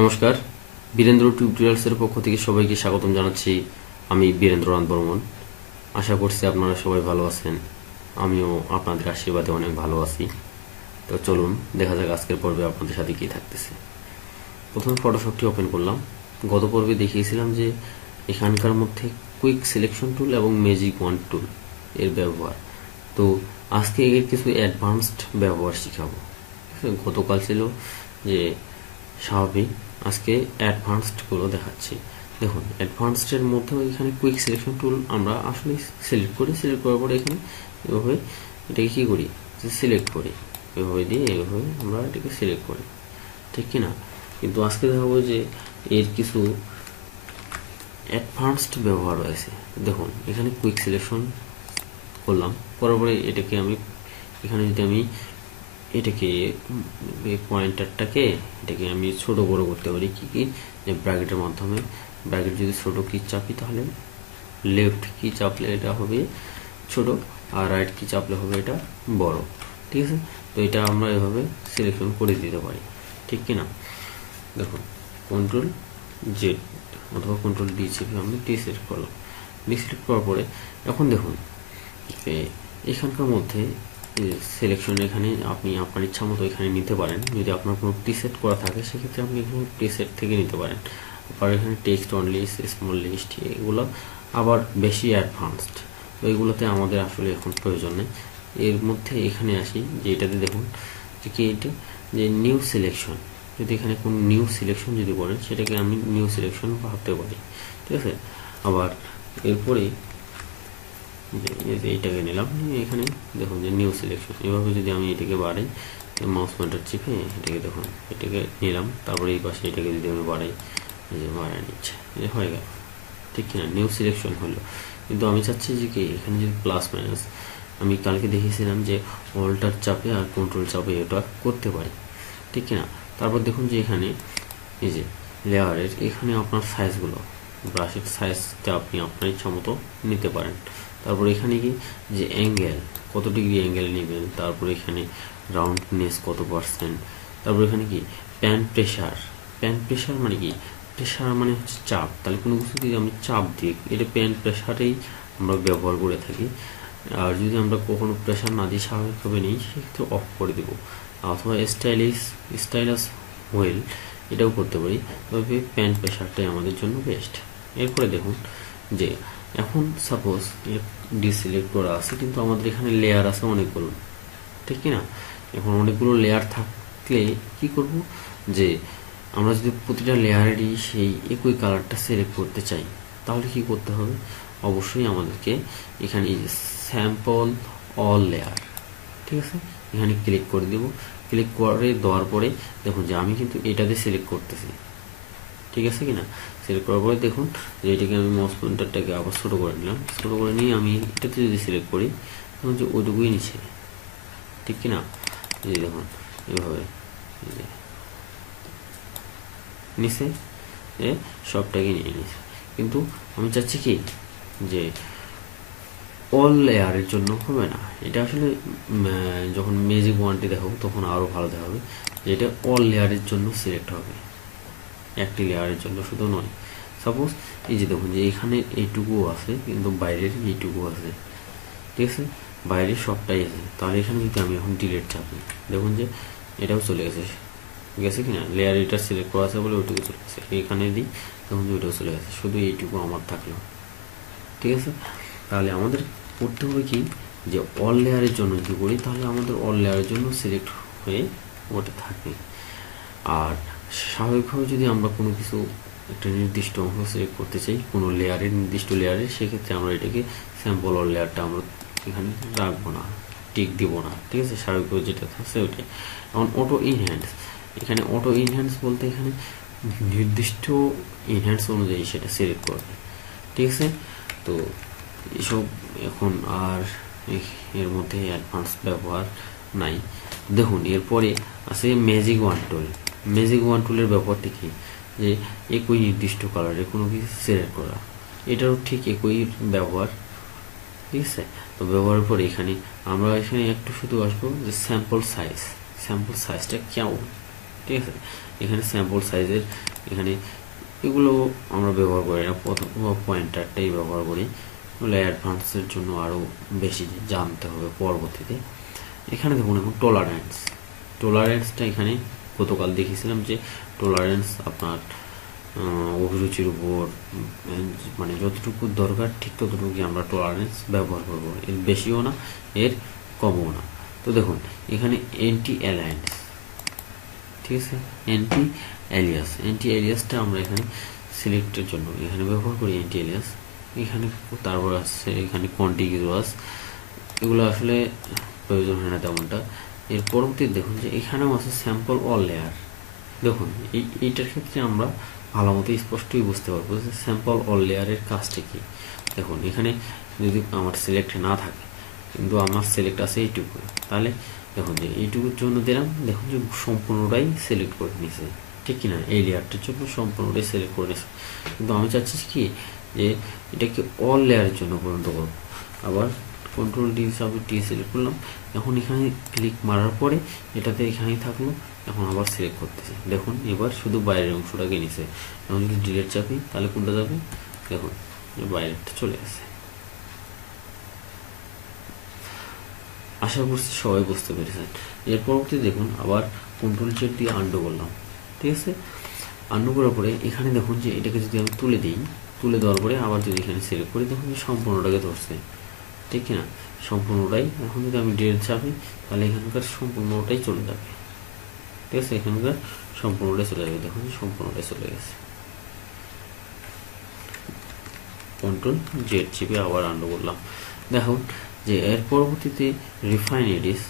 নমস্কার, বীরেন্দ্র টিউটোরিয়ালসের পক্ষ থেকে সবাইকে স্বাগতম জানাচ্ছি। আমি বীরেন্দ্রনাথ বর্মন। আশা করছি আপনারা সবাই ভালো আছেন। আমিও আপনাদের আশীর্বাদে অনেক ভালো আছি। তো চলুন দেখা যাক আজকের পর্বে আপনাদের সাথে কী থাকতেছে। প্রথমে ফটোশপটি ওপেন করলাম। গত পর্বে দেখিয়েছিলাম যে এখানকার মধ্যে কুইক সিলেকশন টুল এবং ম্যাজিক ওয়ান্ড টুল এর ব্যবহার। তো আজকে এর কিছু অ্যাডভান্সড ব্যবহার শিখাবো। গতকাল ছিল যে স্বাভাবিক, আজকে অ্যাডভান্সডগুলো দেখাচ্ছি। দেখুন, অ্যাডভান্সডের মধ্যেও এখানে কুইক সিলেকশন টুল আমরা আসলে সিলেক্ট করার পরে এখানে এভাবে এটাকে কী করি, সিলেক্ট করি, এভাবে দিয়ে এভাবে আমরা এটাকে সিলেক্ট করি, ঠিক কি না? কিন্তু আজকে দেখাবো যে এর কিছু অ্যাডভান্সড ব্যবহার রয়েছে। দেখুন, এখানে কুইক সিলেকশন করলাম, করার পরে এটাকে আমি এখানে যদি আমি এটাকে পয়েন্টারটাকে এটাকে আমি ছোট বড় করতে পারি কি যে ব্র্যাকেটের মাধ্যমে। ব্র্যাকেট যদি ছোট কি চাপি তাহলে লেফট কি চাপলে এটা হবে ছোট, আর রাইট কি চাপলে হবে এটা বড়, ঠিক আছে? তো এটা আমরা এভাবে সিলেকশন করে দিতে পারি, ঠিক কি না? দেখুন, কন্ট্রোল জেড অথবা কন্ট্রোল ডি চেপে আমি ডিসিলেক্ট করলাম। ডিসিলেক্ট করার পরে এখন দেখুন এখানকার মধ্যে সিলেকশন এখানে আপনি আপনার ইচ্ছা মতো এখানে নিতে পারেন। যদি আপনার কোনো প্রিসেট করা থাকে সেক্ষেত্রে আপনি এখানে প্রিসেট থেকে নিতে পারেন। আবার এখানে text on list, small list, এগুলো আবার বেশি অ্যাডভান্সড। তো এগুলোতে আমাদের আসলে এখন প্রয়োজন নেই। এর মধ্যে এখানে আসি যে এটাতে দেখুন যে কি এটা যে নিউ সিলেকশন। যদি এখানে কোনো নিউ সিলেকশন যদি করেন সেটাকে আমি নিউ সিলেকশন ভাবতে পারি, ঠিক আছে? আবার এরপরে এইটাকে নিলাম, এখানে দেখুন যে নিউ সিলেকশন। এভাবে যদি আমি এটাকে বাড়াই, মাউস পয়েন্টার চিপে এটাকে দেখুন এটাকে নিলাম, তারপরে এই পাশে এটাকে যদি আমি বাড়াই, এই যে বাড়াই নিচ্ছে, এই হয়ে গেল, ঠিক কিনা? নিউ সিলেকশন হলো। কিন্তু আমি চাচ্ছি যে কি এখানে যদি প্লাস মাইনাস, আমি কালকে দেখিয়েছিলাম যে অল্টার চাপে আর কন্ট্রোল চাপে এটা করতে পারি, ঠিক কিনা? তারপর দেখুন যে এখানে এই যে লেয়ারের এখানে আপনার সাইজগুলো, ব্রাশের সাইজটা আপনি আপনার ইচ্ছা মতো নিতে পারেন। তারপর এখানে কি যে অ্যাঙ্গেল, কত ডিগ্রি অ্যাঙ্গেল নেবেন, তারপর এখানে রাউন্ডনেস কত %, তারপর এখানে কি প্যান প্রেশার। প্যান প্রেশার মানে কি? প্রেশার মানে হচ্ছে চাপ। তাহলে কোনো কিছু যদি আমি চাপ দিই, এটা প্যান প্রেশারেই আমরা ব্যবহার করে থাকি। আর যদি আমরা কখনো প্রেশার না দিই, স্বাভাবিকভাবে নিই, সেক্ষেত্রে অফ করে দেবো। অথবা স্টাইলাস হুইল এটাও করতে পারি, তবে প্যান প্রেশারটাই আমাদের জন্য বেস্ট। এরপরে দেখুন যে এখন সাপোজ ডিসিলেক্ট করা আছে, কিন্তু আমাদের এখানে লেয়ার আছে অনেকগুলো, ঠিক কি না? এখন অনেকগুলো লেয়ার থাকলে কি করব যে আমরা যদি প্রতিটা লেয়ারেরই সেই একই কালারটা সিলেক্ট করতে চাই, তাহলে কি করতে হবে? অবশ্যই আমাদেরকে এখানে এই যে স্যাম্পল অল লেয়ার, ঠিক আছে, এখানে ক্লিক করে দেব। ক্লিক করে দেওয়ার পরে দেখুন যে আমি কিন্তু এটাতে সিলেক্ট করতেছি, ঠিক আছে কিনা? সিলেক্ট করার পরে দেখুন যে এটাকে আমি মাউস পয়েন্টারটাকে আবার ছোটো করে নিলাম। ছোটো করে নিয়ে আমি এটাতে যদি সিলেক্ট করি তখন যে ওইটুকুই নিচ্ছে, ঠিক কিনা? এই দেখুন এভাবে নিচে সবটাকে নিয়ে নিছে। কিন্তু আমি চাচ্ছি কি যে অল লেয়ারের জন্য হবে না। এটা আসলে যখন ম্যাজিক ওয়ানটি দেখাবো তখন আরও ভালো দেখাবে যে এটা অল লেয়ারের জন্য সিলেক্ট হবে, একটি লেয়ারের জন্য শুধু নয়। সাপোজ এই যে দেখুন যে এখানে এইটুকু আছে, কিন্তু বাইরের এইটুকু আছে, ঠিক আছে? বাইরের সবটাই আছে। তাহলে এখানে যদি আমি এখন ডিলিট চাপি, দেখুন যে এটাও চলে গেছে কিনা? লেয়ার এটা সিলেক্ট করা আছে বলে ওইটুকু চলে গেছে। এখানে দিই, দেখুন যে ওইটাও চলে গেছে, শুধু এইটুকু আমার থাকলো, ঠিক আছে? তাহলে আমাদের করতে হবে কি যে অল লেয়ারের জন্য যদি করি তাহলে আমাদের অল লেয়ারের জন্য সিলেক্ট হয়ে ওটা থাকবে। আর স্বাভাবিকভাবে যদি আমরা কোনো কিছু একটা নির্দিষ্ট অংশ সিলেক্ট করতে চাই কোনো লেয়ারের, নির্দিষ্ট লেয়ারের, সেক্ষেত্রে আমরা এটাকে স্যাম্পল অল লেয়ারটা আমরা এখানে রাখবো না, টিক দিব না, ঠিক আছে? স্বাভাবিকভাবে যেটা থাকছে ওইটাই। এখন অটো ইনহ্যান্স, এখানে অটো ইনহ্যান্স বলতে এখানে নির্দিষ্ট ইনহ্যান্স অনুযায়ী সেটা সিলেক্ট করবে, ঠিক আছে? তো এসব এখন আর এর মধ্যে অ্যাডভান্স ব্যবহার নাই। দেখুন এরপরে আছে ম্যাজিক ওয়ান টুল। ম্যাজিক ওয়ান টুলের ব্যাপারটি কি যে একই নির্দিষ্ট কালারে কোনো কিছু সিলেক্ট করা, এটারও ঠিক একই ব্যবহার, ঠিক আছে? তো ব্যবহারের পরে এখানে আমরা এখানে একটু শুধু আসবো যে স্যাম্পল সাইজটা কেমন, ঠিক আছে? এখানে স্যাম্পল সাইজের এখানে এগুলো আমরা ব্যবহার করি না, প্রথম পয়েন্টারটাই ব্যবহার করি। এগুলো অ্যাডভান্সের জন্য আরও বেশি জানতে হবে পরবর্তীতে। এখানে দেখুন এখন টলারেন্সটা এখানে গতকাল দেখিয়েছিলাম যে টলারেন্স আপনার অভিরুচির উপর মানে যতটুকু দরকার ঠিক ততটুকুই আমরা টলারেন্স ব্যবহার করবো, এর বেশিও না এর কমও না। তো দেখুন এখানে অ্যান্টি অ্যালায়েন্স, ঠিক আছে, অ্যান্টি অ্যালিয়াসটা আমরা এখানে সিলেক্টের জন্য এখানে ব্যবহার করি অ্যান্টি অ্যালিয়াস। এখানে তারপর আসছে এখানে কন্টিগিউয়াস, এগুলো আসলে প্রয়োজন হয় না তেমনটা। এর পরবর্তী দেখুন যে এখানেও আছে স্যাম্পল অল লেয়ার। দেখুন এইটার ক্ষেত্রে আমরা ভালো মতো স্পষ্টই বুঝতে পারবো যে স্যাম্পল অল লেয়ারের কাজটা কি। দেখুন এখানে যদি আমার সিলেক্ট না থাকে কিন্তু আমার সিলেক্ট আছে এইটুকু, তাহলে দেখুন যে এইটুকুর জন্য দিলাম, দেখুন যে সম্পূর্ণটাই সিলেক্ট করে নিয়েছে, ঠিক কিনা, এই লেয়ারটার জন্য সম্পূর্ণটাই সিলেক্ট করে নিয়েছে। কিন্তু আমি চাচ্ছি কি যে এটাকে অল লেয়ারের জন্য পর্যন্ত করবো। আবার কন্ট্রোল ডি হিসাবে টি সিলেক্ট করলাম, এখন এখানে ক্লিক মারার পরে এটাতে এখানেই থাকলো, এখন আবার সিলেক্ট করতেছি। দেখুন এবার শুধু বাইরের অংশটাকে নিছে। এখন যদি ডিলেট চাপি তাহলে কোনটা যাবে, দেখুন বাইরেরটা চলে আসে। আশা করছি সবাই বুঝতে পেরেছেন। এর পরবর্তী দেখুন আবার কন্ট্রোল জেড দিয়ে আন্ডু করলাম, ঠিক আছে। আন্ডু করার পরে এখানে দেখুন যে এটাকে যদি আমি তুলে দিই, তুলে দেওয়ার পরে আবার যদি এখানে সিলেক্ট করি দেখুন যে সম্পূর্ণটাকে ধরছে, ঠিক কিনা, সম্পূর্ণটাই। এখন যদি আমি ডিলেট চাপি তাহলে এখানকার সম্পূর্ণটাই চলে যাবে, ঠিক আছে, এখানকার সম্পূর্ণটাই চলে যাবে। দেখুন সম্পূর্ণটাই চলে গেছে। কন্ট্রোল জেড চেপে আবার আন্ডু করলাম। দেখুন যে এর পরবর্তীতে রিফাইন এডিস,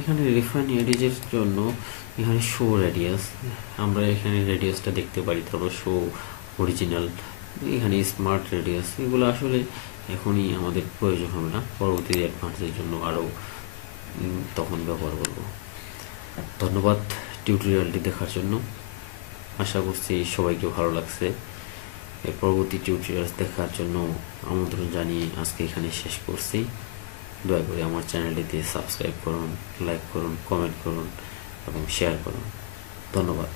এখানে রিফাইন এডিসের জন্য এখানে শো রেডিয়াস, আমরা এখানে রেডিয়াসটা দেখতে পারি, তারপর শো অরিজিনাল, এখানে স্মার্ট রেডিয়াস, এগুলো আসলে এখনই আমাদের প্রয়োজন হবে না, পরবর্তী অ্যাডভান্সের জন্য আরও তখন ব্যবহার করব। ধন্যবাদ টিউটোরিয়ালটি দেখার জন্য। আশা করছি সবাইকে ভালো লাগছে। এর পরবর্তী টিউটোরিয়াল দেখার জন্য আমন্ত্রণ জানিয়ে আজকে এখানে শেষ করছি। দয়া করে আমার চ্যানেলটিতে সাবস্ক্রাইব করুন, লাইক করুন, কমেন্ট করুন এবং শেয়ার করুন। ধন্যবাদ।